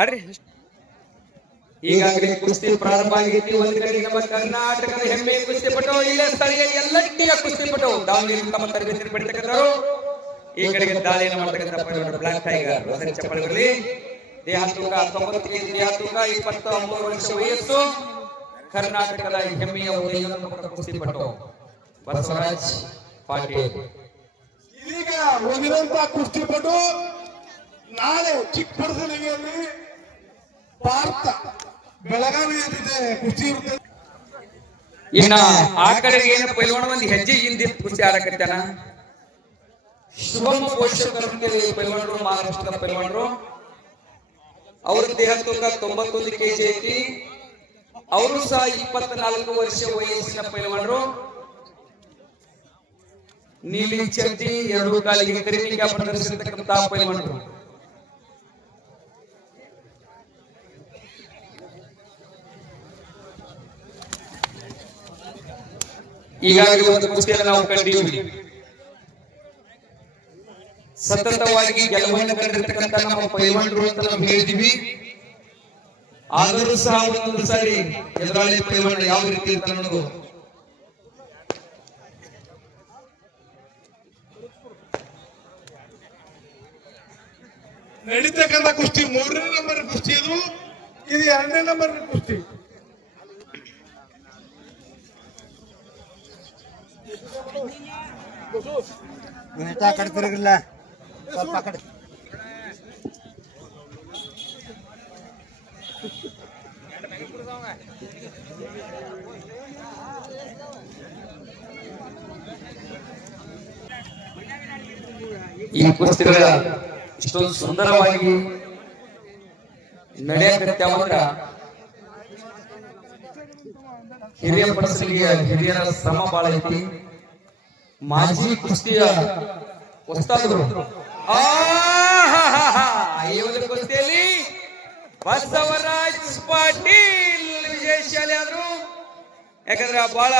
ಅಡ್ರಿ ಈಗಾಗಲೇ ಕುಸ್ತಿ ಪ್ರಾರಂಭ ಆಗಿತ್ತು. ಒಂದು ಕಡೆ ನಮ್ಮ ಕರ್ನಾಟಕದ ಹೆಮ್ಮೆ ಕುಸ್ತಿಪಟು, ಇಲ್ಲೇ ಸ್ಥಳೀಯ ಎಲ್ಲಟ್ಟಿಯ ಕುಸ್ತಿಪಟು ದಾವಣಗೆರೆ ತಮ್ಮ ತರಬೇತಿ ಪಡಿತಕ್ಕಂಥವರು. ಈ ಕಡೆಗೆ ದಾಳಿಯನ್ನು ಮಾಡತಕ್ಕಂಥ ಬ್ಲಾಕ್ ಟೈಗರ್ ಅದರ ಚಪ್ಪಲಿಗಳಲ್ಲಿ ದೇಹ ತೂಕ 90 ಕೆಜಿ, ದೇಹ ತೂಕ 23 ವರ್ಷ ವಯಸ್ಸು, ಕರ್ನಾಟಕದ ಹೆಮ್ಮೆಯ ಉದಯೋನ್ಮುಖ ಕುಸ್ತಿಪಟು ಬಸವರಾಜ್ ಪಾಟೀಲ್. ಈಗ ಹೋಗಿರುವಂತಹ ಕುಸ್ತಿಪಟು ನಾಳೆ ಚಿಕ್ಕಪಡಸಲಿಗೆಯಲ್ಲಿ ಭಾರತ ಬೆಳಗಾವಿ ಕುಸ್ತಿ ಇರುತ್ತೆ. ಇನ್ನ ಆ ಕಡೆಗೆ ಏನು ಪೈಲ್ವಾನ ಒಂದು ಹೆಜ್ಜೆ ಹಿಂದಿ ಕುಸ್ತಿ ಆಡಕತ್ತಾನ. ಶುಭಂ ಪೋಷಕರು ಪೈಲ್ವಾನರು, ಮಹಾರಾಷ್ಟ್ರದ ಪೈಲ್ವಾನರು. ಅವ್ರ ದೇಹ ತೂಕ 91 ಕೆಜಿ ಐತಿ. ಅವರು ಸಹ 24 ವರ್ಷ ವಯಸ್ಸಿನ ಪೈಲ್ವಾನರು. ನೀಲಿ ಚಡ್ಡಿ, 2 ಕಾಲಿಗೆ ಕರಿನಿಂಗ ಪ್ರದರ್ಶಿಸತಕ್ಕಂತಹ ಪೈಲ್ವಾನರು. ಈಗಾಗಲೇ ಒಂದು ಕುಸ್ತಿಯನ್ನು ನಾವು ಕಂಡಿದ್ದೀವಿ. ಸತತವಾಗಿ ಗೆಲುವನ್ನು ಕಂಡಿರ್ತಕ್ಕಂಥ ನಮ್ಮ ಪೈಲ್ವಾನರು ಅಂತ ನಾವು ಹೇಳಿದೀವಿ. ಆದರೂ ಸಹ ಒಂದೊಂದು ಸಾರಿ ಎದುರಾಳಿ ಪೈಲ್ವಾನ ಯಾವ ರೀತಿ ಇರ್ತಾನೆ ಅನ್ನೋದು ನಡೀತಕ್ಕಂಥ ಕುಸ್ತಿ 3ನೇ ನಂಬರ್ ಕುಸ್ತಿ. ಇದು 2ನೇ ನಂಬರ್ ಕುಸ್ತಿ. ಕಡೆ ತಿರುಗಿಲ್ಲ ಸ್ವಲ್ಪ ಕಡೆ. ಈ ಕುಸ್ತಿಗಳ ಇಷ್ಟೊಂದು ಸುಂದರವಾಗಿ ನಡೆಯಕತ್ತಾವಂದ್ರ ಹಿರಿಯ ಪಡಿಸಲಿಗೆ ಹಿರಿಯರ ಶ್ರಮ ಬಾಳ ಐತಿ. ಮಾಜಿ ಕುಸ್ತಿಯ ಉಸ್ತಾದರು ಈ ಒಂದು ಕುಸ್ತಿಯಲ್ಲಿ ಬಸವರಾಜ್ ಪಾಟೀಲ್ ವಿಜಯಶಾಲಿ ಆದ್ರು. ಯಾಕಂದ್ರೆ ಬಹಳ